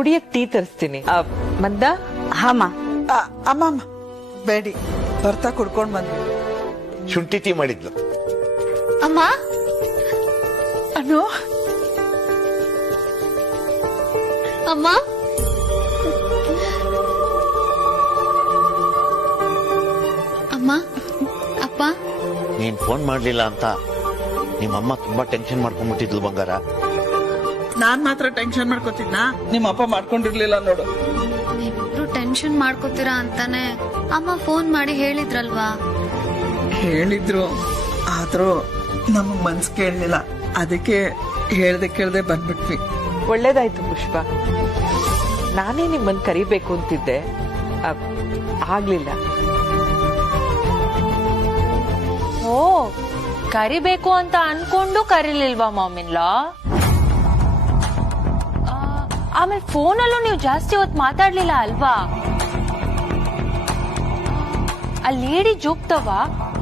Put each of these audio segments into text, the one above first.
ಕುಡಿಯಕ್ ಟೀ ತರಿಸ್ತೀನಿ. ಮಂದ ಹಾಮ ಅಮ್ಮ ಬೇಡಿ ಬರ್ತಾ ಕುಡ್ಕೊಂಡ್ ಬಂದ್. ಶುಂಠಿ ಟೀ ಮಾಡಿದ್ಲು. ಅಮ್ಮ ಅಣ್ಣು ಅಮ್ಮ ಅಮ್ಮ ಅಪ್ಪ ನೀನ್ ಫೋನ್ ಮಾಡ್ಲಿಲ್ಲ ಅಂತ ನಿಮ್ಮಮ್ಮ ತುಂಬಾ ಟೆನ್ಷನ್ ಮಾಡ್ಕೊಂಡ್ಬಿಟ್ಟಿದ್ಲು ಬಂಗಾರ. ನಾನ್ ಮಾತ್ರ ಟೆನ್ಷನ್ ಮಾಡ್ಕೋತಿದ್ನ, ನಿಮ್ಮ ಅಪ್ಪ ಮಾಡ್ಕೊಂಡಿರ್ಲಿಲ್ಲ ನೋಡು. ನೀವಿಬ್ರು ಟೆನ್ಷನ್ ಮಾಡ್ಕೋತೀರಾ ಅಂತಾನೆ ಅಮ್ಮ ಫೋನ್ ಮಾಡಿ ಹೇಳಿದ್ರಲ್ವಾ. ಹೇಳಿದ್ರು, ಆದ್ರೂ ನಮಗ್ ಮನ್ಸ್ ಕೇಳಲಿಲ್ಲ. ಅದಕ್ಕೆ ಕೇಳ್ದೆ ಬಂದ್ಬಿಟ್ವಿ. ಒಳ್ಳೇದಾಯ್ತು ಪುಷ್ಪ. ನಾನೇ ನಿಮ್ಮನ್ ಕರಿಬೇಕು ಅಂತಿದ್ದೆ, ಆಗ್ಲಿಲ್ಲ. ಓ, ಕರಿಬೇಕು ಅಂತ ಅನ್ಕೊಂಡು ಕರೀಲಿಲ್ವಾ ಮಾಮಿನ್ಲಾ? ಆಮೇಲೆ ಫೋನಲ್ಲೂ ನೀವು ಜಾಸ್ತಿ ಹೊತ್ತು ಮಾತಾಡ್ಲಿಲ್ಲ ಅಲ್ವಾ? ಆ ಲೇಡಿ ಜೋಗ್ತವ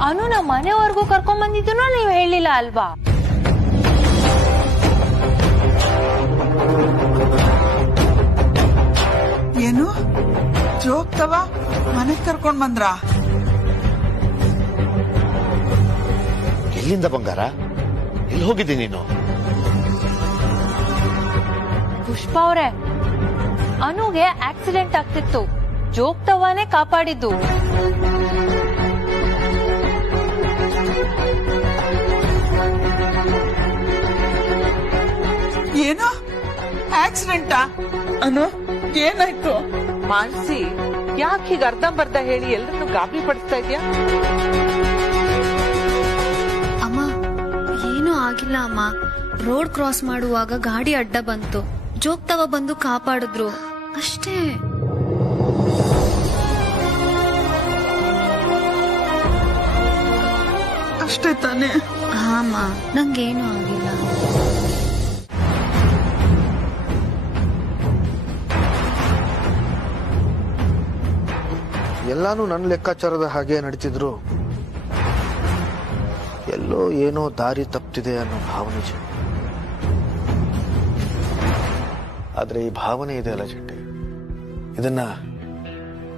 ಅನು ನಮ್ಮ ಮನೆವರೆಗೂ ಕರ್ಕೊಂಡ್ ಬಂದಿದ್ದೂ ನೀವು ಹೇಳಿಲ್ಲ ಅಲ್ವಾ? ಏನು ಜೋಗ್ತವ ಮನೆಗ್ ಕರ್ಕೊಂಡ್ ಬಂದ್ರ? ಎಲ್ಲಿಂದ ಬಂಗಾರ? ಎಲ್ಲಿ ಹೋಗಿದ್ದಿ ನೀನು? ಪುಷ್ಪ ಅವ್ರೆ, ಅನುಗೆ ಆಕ್ಸಿಡೆಂಟ್ ಆಗ್ತಿತ್ತು, ಜೋಗ್ತವಾನೇ ಕಾಪಾಡಿದ್ದು. ಏನು ಆಕ್ಸಿಡೆಂಟಾ? ಅನು ಏನಾಯ್ತು? ಮಾನ್ಸಿ, ಯಾಕೆ ಹೀಗೆ ಅರ್ಧಂಬರ್ಧ ಹೇಳಿ ಎಲ್ರನ್ನು ಗಾಬರಿ ಪಡಿಸ್ತಾ ಇದ್ಯಾ? ಅಮ್ಮ ಏನೂ ಆಗಿಲ್ಲ ಅಮ್ಮ. ರೋಡ್ ಕ್ರಾಸ್ ಮಾಡುವಾಗ ಗಾಡಿ ಅಡ್ಡ ಬಂತು, ಜೋಗ್ತವ ಬಂದು ಕಾಪಾಡಿದ್ರು ಅಷ್ಟೇ. ಅಷ್ಟೇ ತಾನೇ? ಹಾಮ, ನಂಗೇನು ಆಗಿಲ್ಲ. ಎಲ್ಲಾನು ನನ್ನ ಲೆಕ್ಕಾಚಾರದ ಹಾಗೆ ನಡೀತಿದ್ರು, ಎಲ್ಲೋ ಏನೋ ದಾರಿ ತಪ್ಪಿದೆ ಅನ್ನೋ ಭಾವನೆ ಚೆಂಡೆ. ಆದ್ರೆ ಈ ಭಾವನೆ ಇದೆ ಅಲ್ಲ ಚೆಂಡೆ, ಇದನ್ನ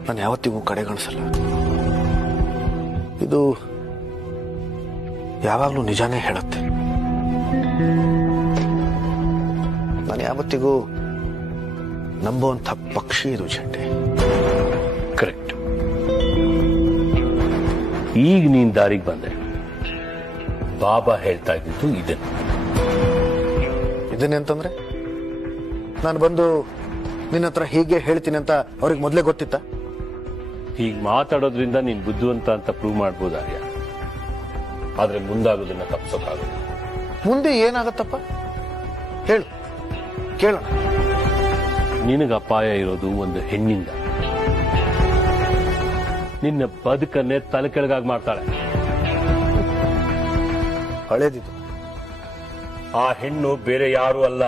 ನಾನು ಯಾವತ್ತಿಗೂ ಕಡೆಗಣಿಸಲ್ಲ. ಇದು ಯಾವಾಗ್ಲೂ ನಿಜಾನೇ ಹೇಳುತ್ತೆ. ನಾನು ಯಾವತ್ತಿಗೂ ನಂಬುವಂಥ ಪಕ್ಷಿ ಇದು ಚೆಂಡೆ. ಕರೆಕ್ಟ್. ಈಗ ನೀನ್ ದಾರಿಗೆ ಬಂದೆ. ಬಾಬಾ ಹೇಳ್ತಾ ಇದ್ದಿದ್ದು ಇದನ್ನೇ ಅಂತಂದ್ರೆ ನಾನು ಬಂದು ನಿನ್ನ ಹತ್ರ ಹೀಗೆ ಹೇಳ್ತೀನಿ ಅಂತ ಅವ್ರಿಗೆ ಮೊದಲೇ ಗೊತ್ತಿತ್ತ? ಹೀಗ್ ಮಾತಾಡೋದ್ರಿಂದ ನೀನ್ ಬುದ್ಧಿವಂತ ಅಂತ ಪ್ರೂವ್ ಮಾಡ್ಬೋದಾರ್ಯ, ಆದ್ರೆ ಮುಂದಾಗೋದನ್ನ ತಪ್ಸೋಕ್ಕಾಗಲ್ಲ. ಮುಂದೆ ಏನಾಗತ್ತಪ್ಪ ಹೇಳು, ಕೇಳೋಣ. ನಿನಗ ಅಪಾಯ ಇರೋದು ಒಂದು ಹೆಣ್ಣಿಂದ. ನಿನ್ನ ಬದುಕನ್ನೇ ತಲೆ ಕೆಳಗಾಗಿ ಮಾಡ್ತಾಳೆ. ಹಳೇದಿದು. ಆ ಹೆಣ್ಣು ಬೇರೆ ಯಾರು ಅಲ್ಲ,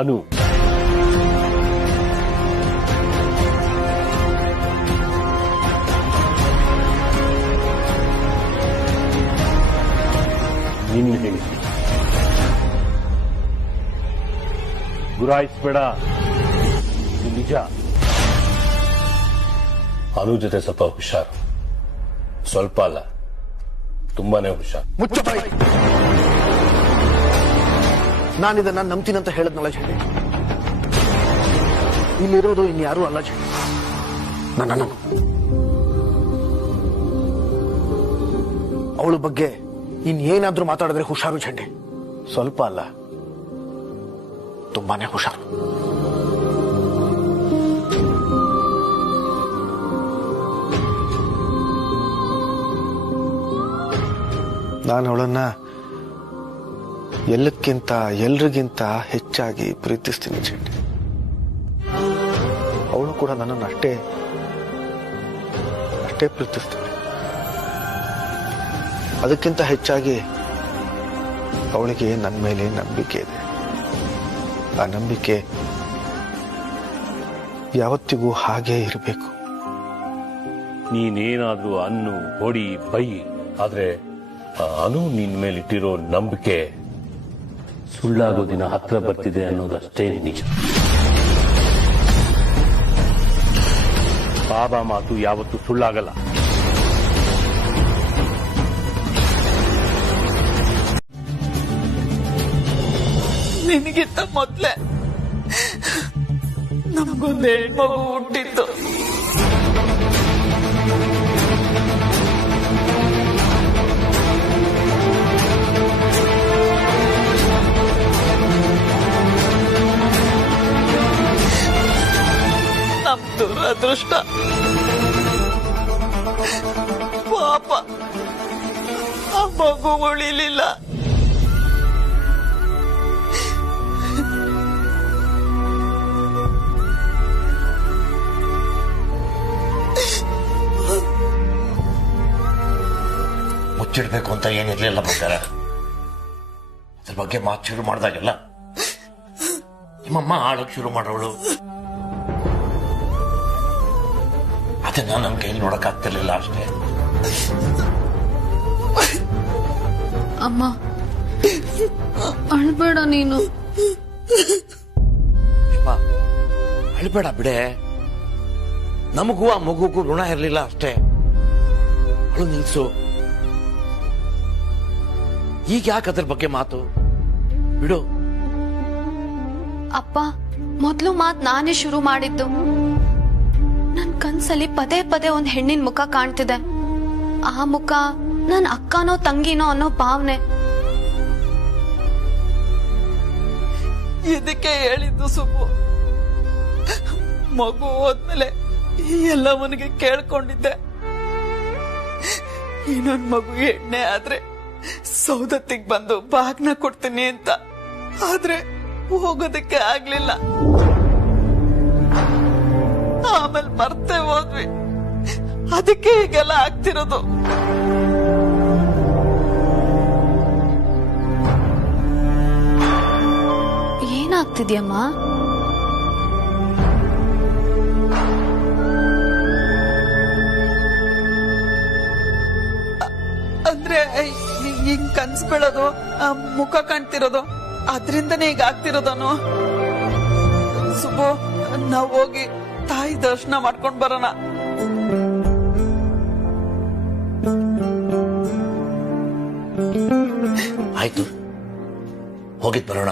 ಅನು. ನಿನ್ನ ಹೆಂಡತಿ. ಗುರಾಯಿಸ್ಬೇಡ, ಇದು ನಿಜ. ಅನು ಜೊತೆ ಸ್ವಲ್ಪ ಹುಷಾರು. ಸ್ವಲ್ಪ ಅಲ್ಲ, ತುಂಬಾನೇ ಹುಷಾರು. ಮುಚ್ಚ ಬಾಯಿ. ನಾನಿದನ್ನ ನಂಬ್ತೀನಂತ ಹೇಳದ್ನಲ್ಲ ಚೆಂಡೆ. ಇಲ್ಲಿರೋದು ಇನ್ಯಾರೂ ಅಲ್ಲ ಚೆಂಡೆ, ನನ್ನ. ಅವಳ ಬಗ್ಗೆ ಇನ್ನೇನಾದ್ರೂ ಮಾತಾಡಿದ್ರೆ ಹುಷಾರು ಚೆಂಡೆ. ಸ್ವಲ್ಪ ಅಲ್ಲ, ತುಂಬಾನೇ ಹುಷಾರು. ನಾನು ಅವಳನ್ನ ಎಲ್ಲಕ್ಕಿಂತ ಎಲ್ರಿಗಿಂತ ಹೆಚ್ಚಾಗಿ ಪ್ರೀತಿಸ್ತೀನಿ ಚೆಂಡೆ. ಅವಳು ಕೂಡ ನನ್ನನ್ನು ಅಷ್ಟೇ ಪ್ರೀತಿಸ್ತಾಳೆ. ಅದಕ್ಕಿಂತ ಹೆಚ್ಚಾಗಿ ಅವಳಿಗೆ ನನ್ನ ಮೇಲೆ ನಂಬಿಕೆ ಇದೆ. ಆ ನಂಬಿಕೆ ಯಾವತ್ತಿಗೂ ಹಾಗೇ ಇರಬೇಕು. ನೀನೇನಾದ್ರೂ ಅನ್ನು ಹೊಡಿ ಬೈ, ಆದ್ರೆ ಅನು ನಿನ್ ಮೇಲಿಟ್ಟಿರೋ ನಂಬಿಕೆ ಸುಳ್ಳಾಗೋ ದಿನ ಹತ್ರ ಬರ್ತಿದೆ ಅನ್ನೋದಷ್ಟೇ ನಿಜ. ಬಾಬಾ ಮಾತು ಯಾವತ್ತೂ ಸುಳ್ಳಾಗಲ್ಲ. ನಿನಗಿಂತ ಮೊದ್ಲೇ ನಮಗೊಂದು ಹೆಣ್ಮಗು ಹುಟ್ಟಿತ್ತು. ನಮ್ ದುರದೃಷ್ಟ ಪಾಪ ಆ ಮಗು ಉಳಿಲಿಲ್ಲ. ಮುಚ್ಚಿಡ್ಬೇಕು ಅಂತ ಏನಿರ್ಲಿಲ್ಲ ಬಂಗಾರ. ಅದ್ರ ಬಗ್ಗೆ ಮಾತು ಶುರು ಮಾಡಿದಾಗೆಲ್ಲ ನಿಮ್ಮಮ್ಮ ಆಳಕ್ ಶುರು ಮಾಡೋಳು. ಅದನ್ನ ನಮ್ ಕೈಲಿ ನೋಡಕ್ ಆಗ್ತಿರ್ಲಿಲ್ಲ ಅಷ್ಟೇ. ಅಮ್ಮ ಅಳ್ಬೇಡ ನೀನು. ಅಳ್ಬೇಡ ಬಿಡೆ. ನಮಗೂ ಆ ಮಗುಗೂ ಋಣ ಇರ್ಲಿಲ್ಲ ಅಷ್ಟೇ. ಅಳು ನಿಲ್ಸು. ಈಗ ಯಾಕೆ ಅದ್ರ ಬಗ್ಗೆ ಮಾತು ಬಿಡು. ಅಪ್ಪ ಮೊದ್ಲು ಮಾತ್ ನಾನೇ ಶುರು ಮಾಡಿದ್ದು. ನನ್ ಕನ್ಸಲ್ಲಿ ಪದೇ ಪದೇ ಒಂದ್ ಹೆಣ್ಣಿನ ಮುಖ ಕಾಣ್ತಿದೆ. ಆ ಮುಖ ನನ್ ಅಕ್ಕನೋ ತಂಗಿನೋ ಅನ್ನೋ ಭಾವನೆ. ಇದಕ್ಕೆ ಹೇಳಿದ್ದು ಸುಬ್ಬು. ಮಗು ಹೋದ್ಮೇಲೆ ಎಲ್ಲವನಿಗೆ ಕೇಳ್ಕೊಂಡಿದ್ದೆ, ಇನ್ನೊಂದ್ ಮಗು ಎಣ್ಣೆ ಆದ್ರೆ ಸೌದತ್ತಿಗ್ ಬಂದು ಬಾಗ್ನ ಕೊಡ್ತೀನಿ ಅಂತ. ಆದ್ರೆ ಹೋಗೋದಕ್ಕೆ ಆಗ್ಲಿಲ್ಲ. ಆಮೇಲೆ ಮರ್ತೇ ಹೋದ್ವಿ. ಅದಕ್ಕೆ ಹೀಗೆಲ್ಲ ಆಗ್ತಿರೋದು. ಏನಾಗ್ತಿದ್ಯಮ್ಮ? ಅಂದ್ರೆ ಹಿಂಗ್ ಕನ್ಸ್ ಬೀಳೋದು, ಮುಖ ಕಾಣ್ತಿರೋದು, ಅದ್ರಿಂದನೇ ಈಗ ಆಗ್ತಿರೋದನು. ಸುಬ್ಬು, ನಾವ್ ಹೋಗಿ ತಾಯಿ ದರ್ಶನ ಮಾಡ್ಕೊಂಡ್ ಬರೋಣ. ಆಯ್ತು, ಹೋಗಿದ್ ಬರೋಣ.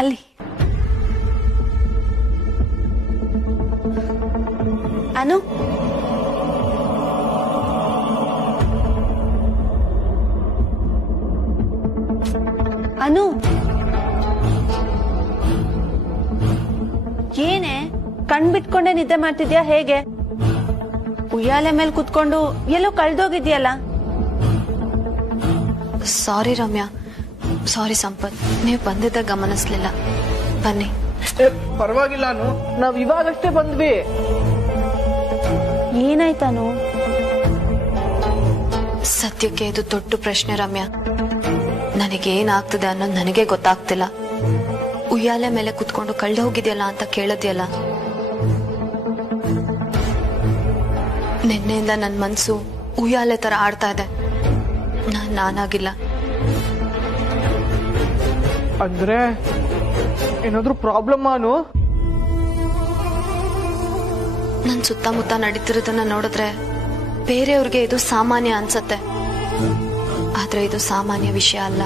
ಅಲ್ಲಿ ಅನು, ಅನು ಏನೇ ಕಣ್ಬಿಟ್ಕೊಂಡೆ ನಿದ್ದೆ ಮಾಡ್ತಿದ್ಯಾ? ಹೇಗೆ ಉಯ್ಯಾಲೆ ಮೇಲೆ ಕುತ್ಕೊಂಡು ಎಲ್ಲೋ ಕಳ್ದೋಗಿದ್ಯಲ್ಲ? ಸಾರಿ ರಮ್ಯಾ, ಸಾರಿ ಸಂಪತ್, ನೀವು ಬಂದಿದ್ದ ಗಮನಿಸ್ಲಿಲ್ಲ. ಬನ್ನಿ. ಪರವಾಗಿಲ್ಲ, ನಾವ್ ಇವಾಗಷ್ಟೇ ಬಂದ್ವಿ. ಏನಾಯ್ತಾನು? ಸದ್ಯಕ್ಕೆ ಇದು ದೊಡ್ಡ ಪ್ರಶ್ನೆ ರಮ್ಯಾ. ನನಗೇನಾಗ್ತದೆ ಅನ್ನೋದು ನನಗೆ ಗೊತ್ತಾಗ್ತಿಲ್ಲ. ಉಯ್ಯಾಲೆ ಮೇಲೆ ಕುತ್ಕೊಂಡು ಕಳ್ದ ಹೋಗಿದ್ಯಲ್ಲ ಅಂತ ಕೇಳದ್ಯಲ್ಲ, ನಿನ್ನೆಯಿಂದ ನನ್ ಮನ್ಸು ಉಯ್ಯಾಲೆ ತರ ಆಡ್ತಾ ಇದೆ. ನಾನಾಗಿಲ್ಲ. ಅಂದ್ರೆ ಏನಾದ್ರೂ ಪ್ರಾಬ್ಲಮ್ ಅನು? ನನ್ ಸುತ್ತಮುತ್ತ ನಡೀತಿರೋದನ್ನ ನೋಡಿದ್ರೆ ಬೇರೆಯವ್ರಿಗೆ ಇದು ಸಾಮಾನ್ಯ ಅನ್ಸತ್ತೆ. ಆದ್ರೆ ಇದು ಸಾಮಾನ್ಯ ವಿಷಯ ಅಲ್ಲ.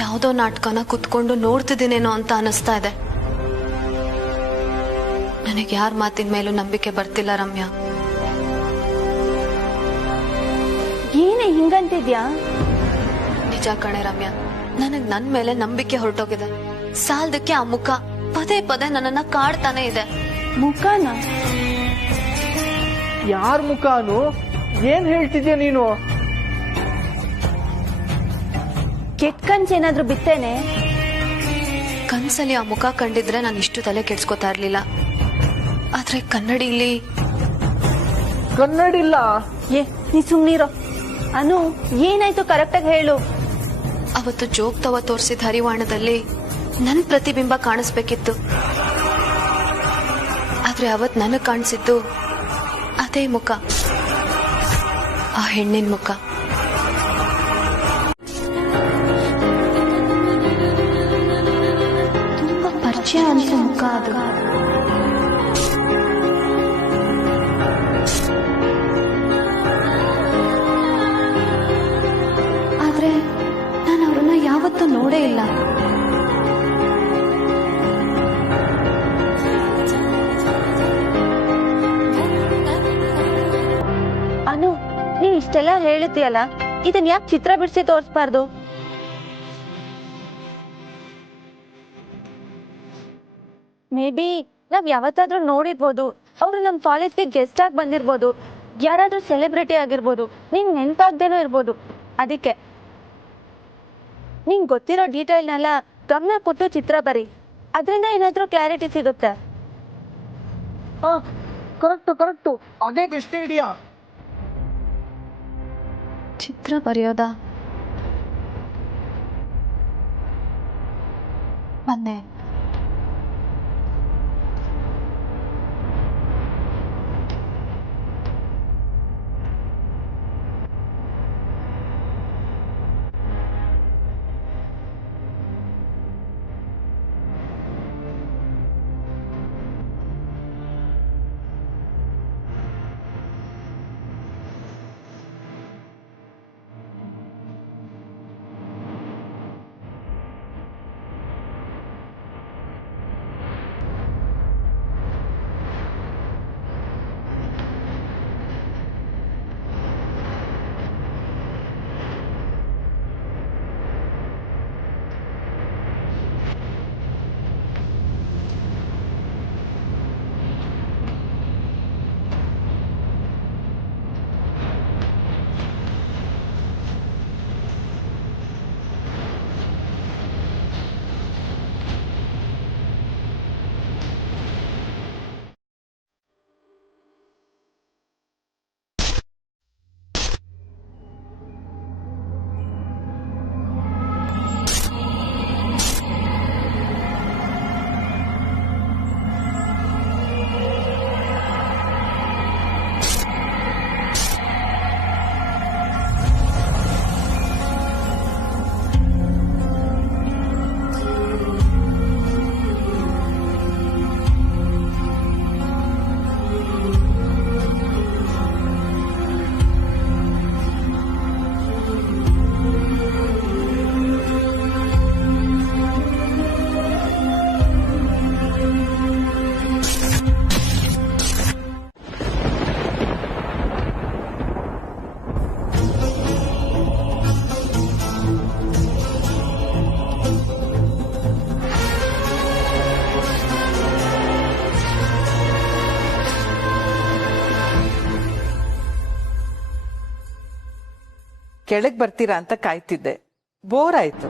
ಯಾವ್ದೋ ನಾಟಕನ ಕುತ್ಕೊಂಡು ನೋಡ್ತಿದ್ದೀನೇನೋ ಅಂತ ಅನಿಸ್ತಾ ಇದೆ. ನನಗೆ ಯಾರ ಮಾತಿನ ಮೇಲೂ ನಂಬಿಕೆ ಬರ್ತಿಲ್ಲ ರಮ್ಯಾ. ಏನೇ ಹಿಂಗಂತಿದ್ಯಾ? ನಿಜ ಕಣೆ ರಮ್ಯಾ, ನನಗ್ ನನ್ ಮೇಲೆ ನಂಬಿಕೆ ಹೊರಟೋಗಿದೆ. ಸಾಲದಕ್ಕೆ ಆ ಮುಖ ಪದೇ ಪದೇ ನನ್ನನ್ನ ಕಾಡ್ತಾನೆ ಇದೆ. ಮುಖನ? ಯಾರ ಮುಖಾನು? ಏನ್ ಹೇಳ್ತಿದ್ಯಾ ನೀನು? ಕೆಟ್ಟ ಕನ್ಸೇನಾದ್ರೂ ಬಿತ್ತೇನೆ? ಕನ್ಸಲ್ಲಿ ಆ ಮುಖ ಕಂಡಿದ್ರೆ ನಾನು ಇಷ್ಟು ತಲೆ ಕೆಡ್ಸ್ಕೊತಾ ಇರ್ಲಿಲ್ಲ. ಆದ್ರೆ ಕನ್ನಡಿಲಿ ಕನ್ನಡಿಲ್ಲ. ಏ ನೀ ಸುಮ್ನಿರೋ. ಅನು, ಏನಾಯ್ತು ಕರೆಕ್ಟಾಗಿ ಹೇಳು. ಅವತ್ತು ಜೋಗ್ತವ ತೋರಿಸಿದ ಹರಿವಾಣದಲ್ಲಿ ನನ್ ಪ್ರತಿಬಿಂಬ ಕಾಣಿಸ್ಬೇಕಿತ್ತು. ಆದ್ರೆ ಅವತ್ ನನಗ್ ಕಾಣಿಸಿದ್ದು ಅದೇ ಮುಖ, ಆ ಹೆಣ್ಣಿನ ಮುಖ. ತುಂಬಾ ಪರಿಚಯ ಅನ್ಸೋ ಮುಖ ಅದು. ಆದ್ರೆ ನಾನು ಅವ್ರನ್ನ ಯಾವತ್ತೂ ನೋಡೇ ಇಲ್ಲ. ಅನು, ನೀ ಇಷ್ಟೆಲ್ಲ ಹೇಳುತ್ತೀಯಲ್ಲ, ಇದನ್ ಯಾಕೆ ಚಿತ್ರ ಬಿಡಿಸಿ ತೋರಿಸ್ಬಾರ್ದು? ಮೇ ಬಿ ನಾವ್ ಯಾವತ್ತಾದ್ರೂ ನೋಡಿರ್ಬೋದು. ಅವ್ರು ನಮ್ ಕಾಲೇಜ್ಗೆ ಗೆಸ್ಟ್ ಆಗಿ ಬಂದಿರ್ಬೋದು. ಯಾರಾದ್ರೂ ಸೆಲೆಬ್ರಿಟಿ ಆಗಿರ್ಬೋದು. ನಿಂಗ್ ನೆನ್ಪಾಗ್ದೇನೋ ಇರ್ಬೋದು. ಅದಕ್ಕೆ ನಿಂಗ್ ಗೊತ್ತಿರೋ ಡೀಟೇಲ್ನೆಲ್ಲ ಗಮನ ಕೊಟ್ಟು ಚಿತ್ರ ಬರಿ. ಅದರಿಂದ ಏನಾದ್ರೂ ಕ್ಲಾರಿಟಿ ಸಿಗುತ್ತೆ. ಕರೆಕ್ಟು. ಅದೇ ಬೆಸ್ಟ್ ಐಡಿಯಾ. ಚಿತ್ರ ಬರೆಯೋದಾ? ಬಂದೆ. ಕೆಳಗ್ ಬರ್ತೀರಾ ಅಂತ ಕಾಯ್ತಿದ್ದೆ. ಬೋರ್ ಆಯ್ತು.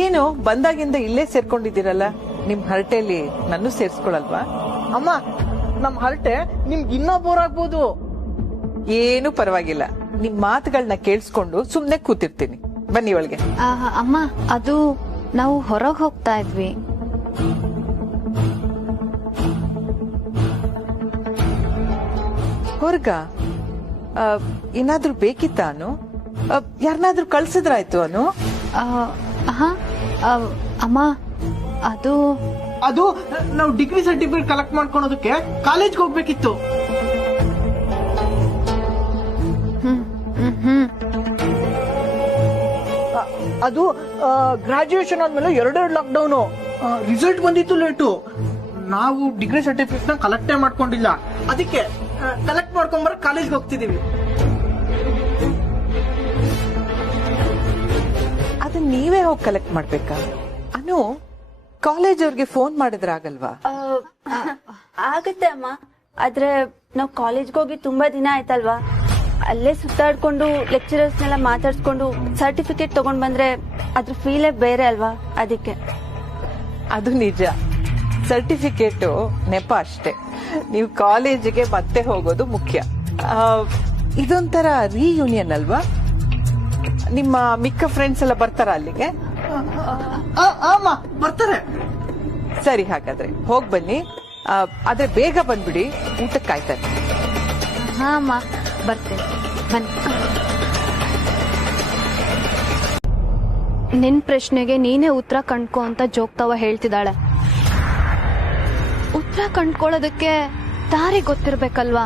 ಏನು ಬಂದಾಗಿಂದ ಇಲ್ಲೇ ಸೇರ್ಕೊಂಡಿದ್ದೀರಲ್ಲ? ನಿಮ್ ಹರಟೆಯಲ್ಲಿ ನನ್ನೂ ಸೇರ್ಸ್ಕೊಳಲ್ವಾ? ಅಮ್ಮ, ನಮ್ ಹರಟೆ ನಿಮ್ಗೆ ಇನ್ನೂ ಬೋರ್ ಆಗ್ಬೋದು. ಏನು ಪರವಾಗಿಲ್ಲ, ನಿಮ್ ಮಾತುಗಳನ್ನ ಕೇಳಿಸ್ಕೊಂಡು ಸುಮ್ನೆ ಕೂತಿರ್ತೀನಿ. ಬನ್ನಿ ಒಳಗೆ. ಅಮ್ಮ, ಅದು ನಾವು ಹೊರಗೆ ಹೋಗ್ತಾ ಇದ್ವಿ. ಹೊರ್ಗ ಏನಾದ್ರೂ ಬೇಕಿತ್ತ ಅನು? ಯಾರನ್ನಾದ್ರೂ ಕಳ್ಸಿದ್ರಾಯ್ತು ಅನು? ಅಮ್ಮ, ಅದು ನಾವು ಡಿಗ್ರಿ ಸರ್ಟಿಫಿಕೇಟ್ ಕಲೆಕ್ಟ್ ಮಾಡ್ಕೊಳೋದಕ್ಕೆ ಕಾಲೇಜ್ಗೆ ಹೋಗ್ಬೇಕಿತ್ತು. ಅದು ಗ್ರಾಜುಯೇಷನ್ ಆದ್ಮೇಲೆ 2 ಲಾಕ್ಡೌನು. ರಿಸಲ್ಟ್ ಬಂದಿತ್ತು ಲೇಟು. ನಾವು ಡಿಗ್ರಿ ಸರ್ಟಿಫಿಕೇಟ್ ನ ಕಲೆಕ್ಟೇ ಮಾಡ್ಕೊಂಡಿಲ್ಲ, ಅದಕ್ಕೆ ಕಲೆಕ್ಟ್ ಮಾಡ್ಕೊಂಬರ ಕಾಲೇಜ್ಗೆ ಹೋಗ್ತಿದೀವಿ. ಅದನ್ನ ನೀವೇ ಹೋಗಿ ಕಲೆಕ್ಟ್ ಮಾಡ್ಬೇಕಾ? ಅನು, ಕಾಲೇಜ್ ಅವ್ರಿಗೆ ಫೋನ್ ಮಾಡಿದ್ರೆ ಆಗಲ್ವಾ? ಆಗತ್ತೆ ಅಮ್ಮ, ಆದ್ರೆ ನಾವು ಕಾಲೇಜ್ಗೆ ಹೋಗಿ ತುಂಬಾ ದಿನ ಆಯ್ತಲ್ವಾ, ಅಲ್ಲೇ ಸುತ್ತಾಡ್ಕೊಂಡು ಲೆಕ್ಚರರ್ಸ್ನೆಲ್ಲ ಮಾತಾಡ್ಸ್ಕೊಂಡು ಸರ್ಟಿಫಿಕೇಟ್ ತಗೊಂಡ್ ಬಂದ್ರೆ ಅದ್ರ ಫೀಲೇ ಬೇರೆ ಅಲ್ವಾ, ಅದಕ್ಕೆ. ಅದು ನಿಜ, ಸರ್ಟಿಫಿಕೇಟು ನೆಪ ಅಷ್ಟೇ. ನೀವು ಕಾಲೇಜಿಗೆ ಮತ್ತೆ ಹೋಗೋದು ಮುಖ್ಯ. ಇದೊಂಥರ ರೀಯೂನಿಯನ್ ಅಲ್ವಾ? ನಿಮ್ಮ ಮಿಕ್ಕ ಫ್ರೆಂಡ್ಸ್ ಎಲ್ಲ ಬರ್ತಾರ ಅಲ್ಲಿಗೆ? ಅಮ್ಮ ಬರ್ತಾರೆ. ಸರಿ, ಹಾಗಾದ್ರೆ ಹೋಗ್ ಬನ್ನಿ. ಆದ್ರೆ ಬೇಗ ಬಂದ್ಬಿಡಿ, ಊಟಕ್ಕೆ ಕಾಯ್ತಾರೆ. ಹಾ ಅಮ್ಮ, ಬರ್ತೇನೆ, ಬನ್ನಿ. ನಿನ್ ಪ್ರಶ್ನೆಗೆ ನೀನೇ ಉತ್ತರ ಕಂಡ್ಕೋ ಅಂತ ಜೋಗ್ತಾವ ಹೇಳ್ತಿದ್ದಾಳೆ. ಉತ್ತರ ಕಂಡ್ಕೊಳ್ಳೋದಕ್ಕೆ ದಾರಿ ಗೊತ್ತಿರ್ಬೇಕಲ್ವಾ?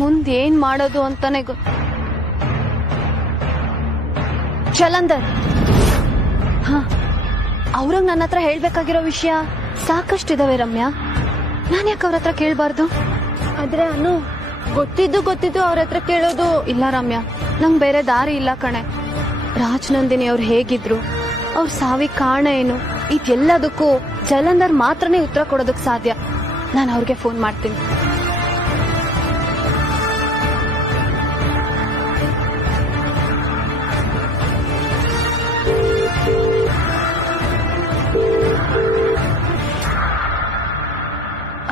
ಮುಂದ್ ಏನ್ ಮಾಡೋದು ಅಂತಾನೆ ಜಲಂಧರ್, ಹಾ, ಅವ್ರಿಗೆ ನನ್ನ ಹತ್ರ ಹೇಳ್ಬೇಕಾಗಿರೋ ವಿಷಯ ಸಾಕಷ್ಟಿದಾವೆ ರಮ್ಯಾ. ನಾನ್ ಯಾಕೆ ಅವ್ರ ಹತ್ರ ಕೇಳ್ಬಾರ್ದು? ಆದ್ರೆ ಅನು, ಗೊತ್ತಿದ್ದು ಅವ್ರ ಹತ್ರ ಕೇಳೋದು. ಇಲ್ಲ ರಮ್ಯಾ, ನಂಗ್ ಬೇರೆ ದಾರಿ ಇಲ್ಲ ಕಣೆ. ರಾಜನಂದಿನಿ ಅವ್ರು ಹೇಗಿದ್ರು, ಅವ್ರ ಸಾವಿಗೆ ಕಾರಣ ಏನು, ಇದೆಲ್ಲದಕ್ಕೂ ಜಲಂಧರ್ ಮಾತ್ರನೇ ಉತ್ತರ ಕೊಡೋದಕ್ ಸಾಧ್ಯ. ನಾನು ಅವ್ರಿಗೆ ಫೋನ್ ಮಾಡ್ತೀನಿ.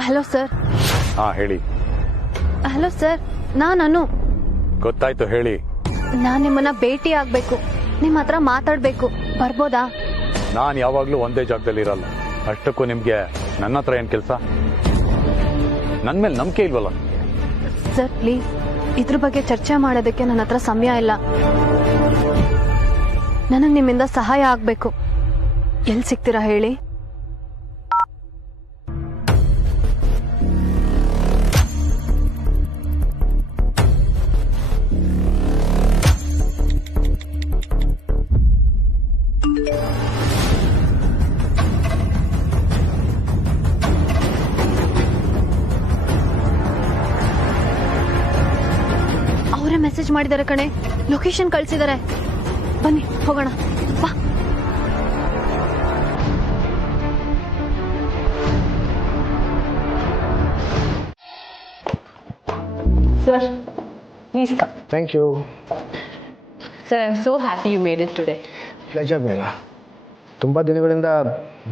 Hello sir. ಹಾ ಹೇಳಿ. ಹಲೋ ಸರ್, ನಾನು ಗೊತ್ತಾಯ್ತು, ಹೇಳಿ. ನಾನ್ ನಿಮ್ಮನ್ನ ಭೇಟಿ ಆಗ್ಬೇಕು, ನಿಮ್ ಹತ್ರ ಮಾತಾಡ್ಬೇಕು, ಬರ್ಬೋದಾ? ನಾನ್ ಯಾವಾಗ್ಲೂ ಒಂದೇ ಜಾಗದಲ್ಲಿ ಇರಲ್ಲ. ಅಷ್ಟಕ್ಕೂ ನಿಮ್ಗೆ ನನ್ನ ಹತ್ರ ಏನ್ ಕೆಲಸ? ನನ್ ಮೇಲೆ ನಂಬಿಕೆ ಇಲ್ವಲ್ಲ? ಸರ್ ಪ್ಲೀಸ್, ಇದ್ರ ಬಗ್ಗೆ ಚರ್ಚೆ ಮಾಡೋದಕ್ಕೆ ನನ್ನ ಹತ್ರ ಸಮಯ ಇಲ್ಲ. ನನಗ್ ನಿಮ್ಮಿಂದ ಸಹಾಯ ಆಗ್ಬೇಕು. ಎಲ್ಲಿ ಸಿಗ್ತೀರಾ ಹೇಳಿ? ಅವರೇ ಮೆಸೇಜ್ ಮಾಡಿದ್ದಾರೆ ಕಣೆ, ಲೊಕೇಶನ್ ಕಳ್ಸಿದ್ದಾರೆ. ಬನ್ನಿ ಹೋಗೋಣ, ಬಾ. Sir, please come. Thank you. Sir, I'm so happy you made it today. Pleasure Megha. ತುಂಬ ದಿನಗಳಿಂದ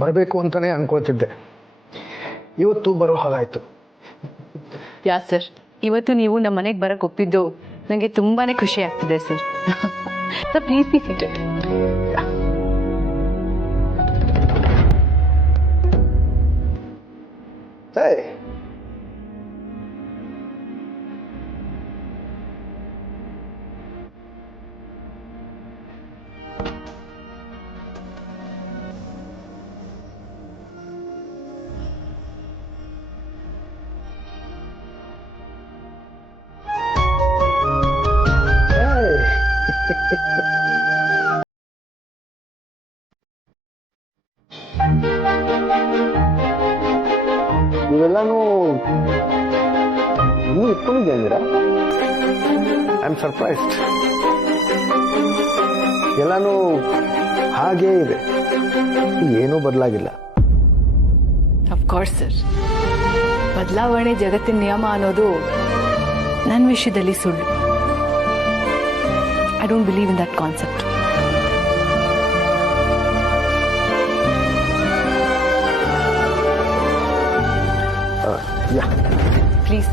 ಬರಬೇಕು ಅಂತಲೇ ಅನ್ಕೊಳ್ತಿದ್ದೆ, ಇವತ್ತು ಬರೋ ಹಾಗಾಯಿತು. ಯಾ ಸರ್, ಇವತ್ತು ನೀವು ನಮ್ಮ ಮನೆಗೆ ಬರಕ್ಕೆ ಒಪ್ಪಿದ್ದು ನನಗೆ ತುಂಬಾನೇ ಖುಷಿ ಆಗ್ತಿದೆ sir. Sir please be seated. ನೀವೆಲ್ಲಾನು ಇನ್ನೂ ಇಟ್ಕೊಂಡಿದ್ದೀರಾ? I am surprised. ಎಲ್ಲಾನು ಹಾಗೇ ಇದೆ, ಏನೂ ಬದಲಾಗಿಲ್ಲ. ಅಫ್ಕೋರ್ಸ್ ಸರ್, ಬದಲಾವಣೆ ಜಗತ್ತಿನ ನಿಯಮ ಅನ್ನೋದು ನನ್ನ ವಿಷಯದಲ್ಲಿ ಸುಳ್ಳು. I don't believe in that concept. Please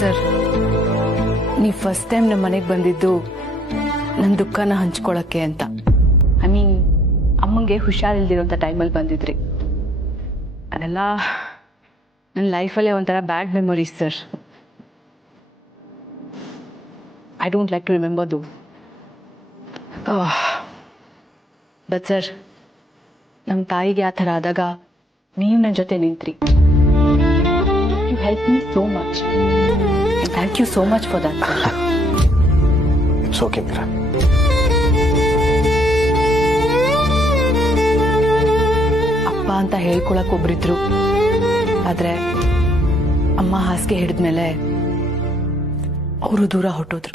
sir, ನೀವು ಫಸ್ಟ್ ಟೈಮ್ ನಮ್ಮ ಮನೆಗೆ ಬಂದಿದ್ದು ನನ್ನ ದುಃಖನ ಹಂಚ್ಕೊಳ್ಳೋಕ್ಕೆ ಅಂತ. ಐ ಮೀನ್, ಅಮ್ಮಂಗೆ ಹುಷಾರಿಲ್ದಿರೋಂಥ ಟೈಮಲ್ಲಿ ಬಂದಿದ್ರಿ. ಅದೆಲ್ಲ ನನ್ನ ಲೈಫಲ್ಲೇ ಒಂಥರ bad memories sir. I don't like to remember though. But sir, ನಮ್ಮ ತಾಯಿಗೆ ಆ ಥರ ಆದಾಗ ನೀವು ನನ್ನ ಜೊತೆ ನಿಂತ್ರಿ. You help me so much. Thank you so much for that. It's okay Meera. ಅಂತ ಹೇಳ್ಕೊಳಕ್ ಒಬ್ರಿದ್ರು. ಆದ್ರೆ ಅಮ್ಮ ಹಾಸಿಗೆ ಹಿಡಿದ್ಮೇಲೆ ಅವರು ದೂರ ಹೊಟ್ಟೋದ್ರು.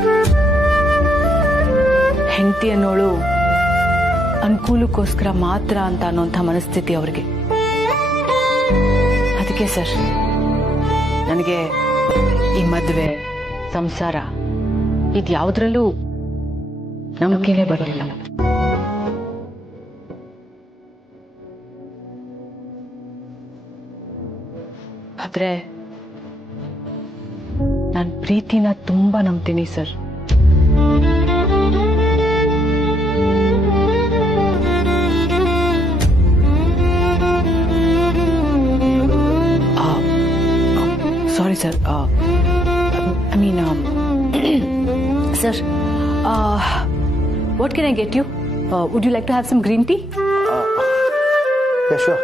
ಹೆಂಡತಿ ಅನ್ನೋಳು ಅನುಕೂಲಕ್ಕೋಸ್ಕರ ಮಾತ್ರ ಅಂತ ಅನ್ನೋಂಥ ಮನಸ್ಥಿತಿ ಅವ್ರಿಗೆ. ಅದಕ್ಕೆ ಸರ್ ನನಗೆ ಈ ಮದುವೆ ಸಂಸಾರ ಇದ್ಯಾವುದ್ರಲ್ಲೂ ನಂಬಿಕೆನೇ ಬರಲಿಲ್ಲ. ಆದ್ರೆ ನಾನು ಪ್ರೀತಿನ ತುಂಬಾ ನಂಬ್ತೀನಿ sir. Sorry, sir. I mean, sir, what can I get you? Would you like to have some green tea? Yeah, sure.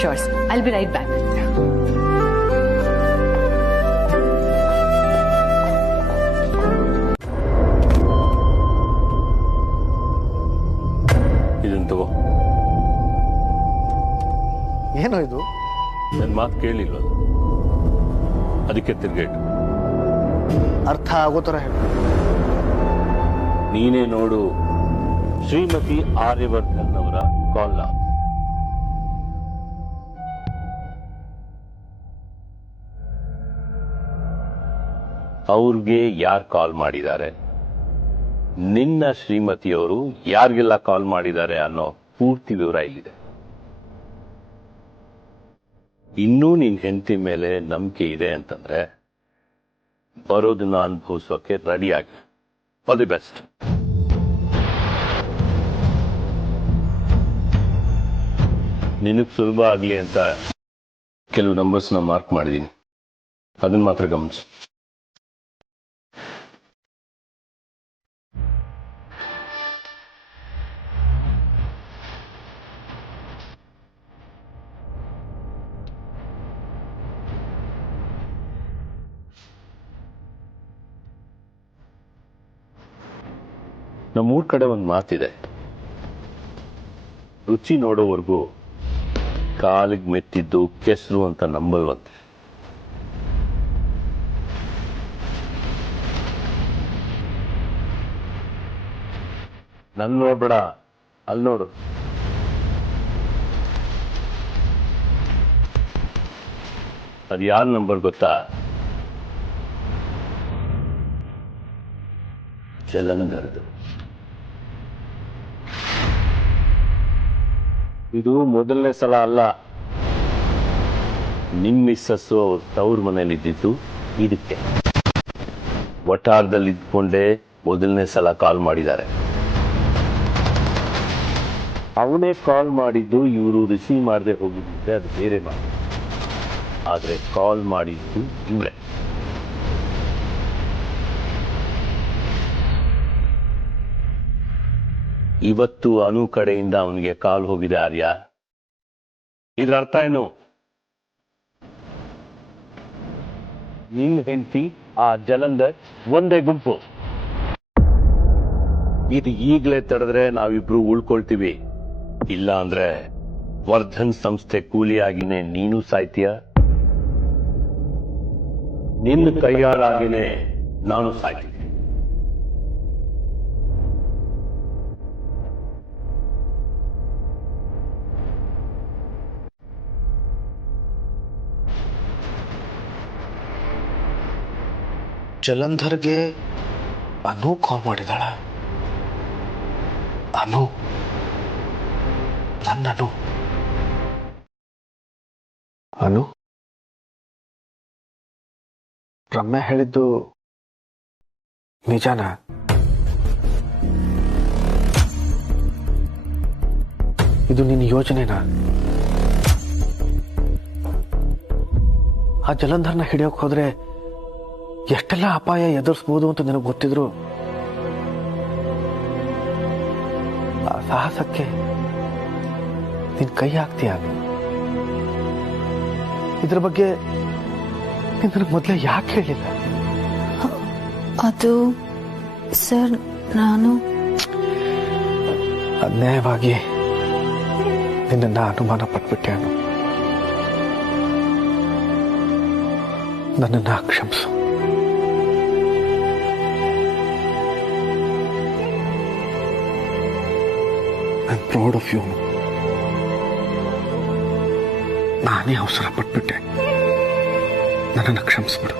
Sure, sir. I'll be right back. ಇದನ್ನ ತಗೋ. ಏನೋ ಇದು? ನನ್ನ ಮಾತು ಕೇಳಿಲ್ವ? ಅದಕ್ಕೆ ತಿರ್ಗೇಟು. ಅರ್ಥ ಆಗೋ ಥರ ಹೇಳು. ನೀನೇ ನೋಡು, ಶ್ರೀಮತಿ ಆರ್ಯವರ್ಧನ್ ಅವರ ಕಾಲ್. ಅವ್ರಿಗೆ ಯಾರು ಕಾಲ್ ಮಾಡಿದ್ದಾರೆ, ನಿನ್ನ ಶ್ರೀಮತಿಯವರು ಯಾರಿಗೆಲ್ಲ ಕಾಲ್ ಮಾಡಿದ್ದಾರೆ ಅನ್ನೋ ಪೂರ್ತಿ ವಿವರ ಇಲ್ಲಿದೆ. ಇನ್ನೂ ನಿನ್ ಹೆಂಡತಿ ಮೇಲೆ ನಂಬಿಕೆ ಇದೆ ಅಂತಂದ್ರೆ ಬರೋದನ್ನ ಅನುಭವಿಸೋಕೆ ರೆಡಿ ಆಗಿ. All the best. ನಿನಗ್ ಸುಲಭ ಆಗ್ಲಿ ಅಂತ ಕೆಲವು ನಂಬರ್ಸ್ನ ಮಾರ್ಕ್ ಮಾಡಿದೀನಿ, ಅದನ್ನ ಮಾತ್ರ ಗಮನಿಸು. ನಮ್ಮೂರ್ ಕಡೆ ಒಂದು ಮಾತಿದೆ, ರುಚಿ ನೋಡೋವರೆಗೂ ಕಾಲಿಗೆ ಮೆತ್ತಿದ್ದು ಕೆಸರು ಅಂತ ನಂಬಲ್ವಂತೆ. ನನ್ ನೋಡ್ಬೇಡ, ಅಲ್ಲಿ ನೋಡು. ಅದು ಯಾರ ನಂಬರ್ ಗೊತ್ತಾ? ಜಲಂಧರ್ದು. ಇದು ಮೊದಲನೇ ಸಲ ಅಲ್ಲ, ನಿಮ್ ಮಿಸ್ಸಸ್ಸು ಅವ್ರ ತವ್ರ ಮನೇಲಿ ಇದ್ದಿದ್ದು ಇದಕ್ಕೆ. ವಟಾರದಲ್ಲಿ ಇದ್ಕೊಂಡೇ ಮೊದಲನೇ ಸಲ ಕಾಲ್ ಮಾಡಿದ್ದಾರೆ. ಅವನೇ ಕಾಲ್ ಮಾಡಿದ್ದು, ಇವರು ರಿಸೀವ್ ಮಾಡದೆ ಹೋಗಿದ್ದೆ ಅದು ಬೇರೆ ಮಾತು. ಆದ್ರೆ ಕಾಲ್ ಮಾಡಿದ್ದು ಇವರೇ. ಇವತ್ತು ಅನು ಕಡೆಯಿಂದ ಅವನಿಗೆ ಕಾಲ್ ಹೋಗಿದೆ ಆರ್ಯ. ಇದ್ರ ಅರ್ಥ ಏನು? ನಿನ್ ಹೆಂಡತಿ ಆ ಜಲಂಧರ್ ಒಂದೇ ಗುಂಪು. ಇದು ಈಗಲೇ ತಡೆದ್ರೆ ನಾವಿಬ್ರು ಉಳ್ಕೊಳ್ತೀವಿ, ಇಲ್ಲ ಅಂದ್ರೆ ವರ್ಧನ್ ಸಂಸ್ಥೆ ಕೂಲಿಯಾಗಿನೇ ನೀನು ಸಾಯ್ತೀಯ, ನಿನ್ನ ಕೈಯಾರಾಗಿನೇ ನಾನು ಸಾಯ್ತೀನಿ. ಜಲಂಧರ್ಗೆ ಅನು ಕಾಲ್ ಮಾಡಿದಾಳ? ಅನು, ನನ್ನನು ಅನು ರಮ್ಯಾ ಹೇಳಿದ್ದು ನಿಜಾನ? ಇದು ನಿನ್ನ ಯೋಚನೆನಾ? ಆ ಜಲಂಧರ್ನ ಹಿಡಿಯೋಕ್ ಹೋದ್ರೆ ಎಷ್ಟೆಲ್ಲ ಅಪಾಯ ಎದುರಿಸಬಹುದು ಅಂತ ನಿನಗೆ ಗೊತ್ತಿದ್ರು ಆ ಸಾಹಸಕ್ಕೆ ನಿನ್ ಕೈ ಹಾಕ್ತೀಯ? ಇದ್ರ ಬಗ್ಗೆ ನಿನ್ನ ಮೊದಲೇ ಯಾಕೆ ಹೇಳಿಲ್ಲ? ಅದು ಸರ್, ನಾನು ಅನ್ಯಾಯವಾಗಿ ನಿನ್ನ ಅನುಮಾನ ಪಟ್ಬಿಟ್ಟೆ ಅನು. ನನ್ನನ್ನ ಕ್ಷಮಿಸು. I am proud of you. ನಾನೇ ಅವಸರ ಪಟ್ಬಿಟ್ಟೆ. ನನ್ನನ್ನು ಕ್ಷಮಿಸ್ಬಿಡು.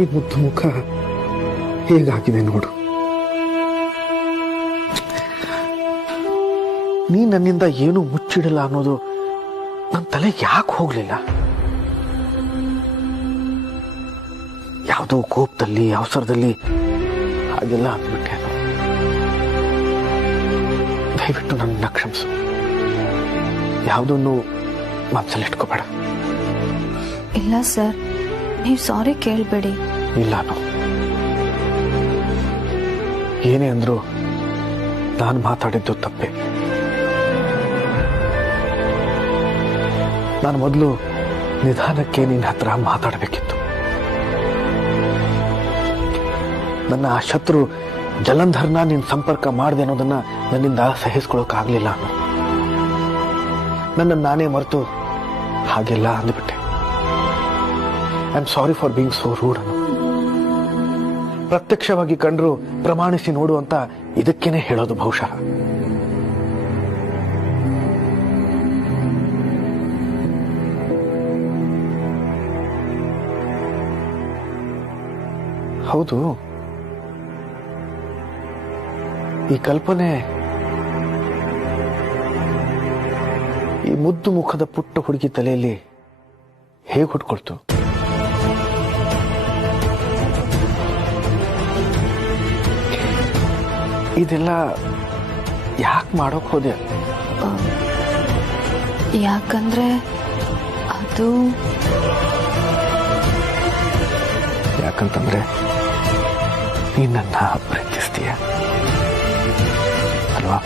ಈ ಮುದ್ದು ಮುಖ ಹೇಗಾಗಿದೆ ನೋಡು. ನೀ ನನ್ನಿಂದ ಏನು ಮುಚ್ಚಿಡಲ್ಲ ಅನ್ನೋದು ನನ್ನ ತಲೆಗೆ ಯಾಕೆ ಹೋಗ್ಲಿಲ್ಲ? ಯಾವುದೋ ಕೋಪದಲ್ಲಿ ಅವಸರದಲ್ಲಿ ಹಾಗೆಲ್ಲ ಅಂದ್ಬಿಟ್ಟೆ. ದಯವಿಟ್ಟು ನನ್ನನ್ನು ಕ್ಷಮಿಸು. ಯಾವುದನ್ನು ಮನಸ್ಸಲ್ಲಿಟ್ಕೋಬೇಡ. ಇಲ್ಲ ಸರ್, ನೀವು ಸಾರಿ ಕೇಳಬೇಡಿ. ಇಲ್ಲ, ಏನೇ ಅಂದ್ರು ನಾನು ಮಾತಾಡಿದ್ದು ತಪ್ಪೆ. ನಾನು ಮೊದಲು ನಿಧಾನಕ್ಕೆ ನಿನ್ನ ಹತ್ರ ಮಾತಾಡಬೇಕಿತ್ತು. ನನ್ನ ಆ ಶತ್ರು ಜಲಂಧರ್ನ ನೀನು ಸಂಪರ್ಕ ಮಾಡಿದೆ ಅನ್ನೋದನ್ನ ನನ್ನಿಂದ ಸಹಿಸ್ಕೊಳ್ಳೋಕ್ಕಾಗಲಿಲ್ಲ. ನನ್ನನ್ನು ನಾನೇ ಮರೆತು ಹಾಗೆಲ್ಲ ಅಂದ್ಬಿಟ್ಟೆ. I am sorry for being so rude. ಪ್ರತ್ಯಕ್ಷವಾಗಿ ಕಂಡ್ರು ಪ್ರಮಾಣಿಸಿ ನೋಡು ಅಂತ ಇದಕ್ಕೇನೆ ಹೇಳೋದು ಬಹುಶಃ. ಹೌದು, ಈ ಕಲ್ಪನೆ ಈ ಮುದ್ದು ಮುಖದ ಪುಟ್ಟ ಹುಡುಗಿ ತಲೆಯಲ್ಲಿ ಹೇಗೆ ಹುಟ್ಕೊಳ್ತು? ಇದೆಲ್ಲ ಯಾಕೆ ಮಾಡೋಕ್ ಹೋದೆ? ಯಾಕಂದ್ರೆ ಅದು ಯಾಕಂತಂದ್ರೆ ನೀ ನನ್ನ ಪ್ರೀತಿಸ್ತೀಯ ಅಲ್ವಾ?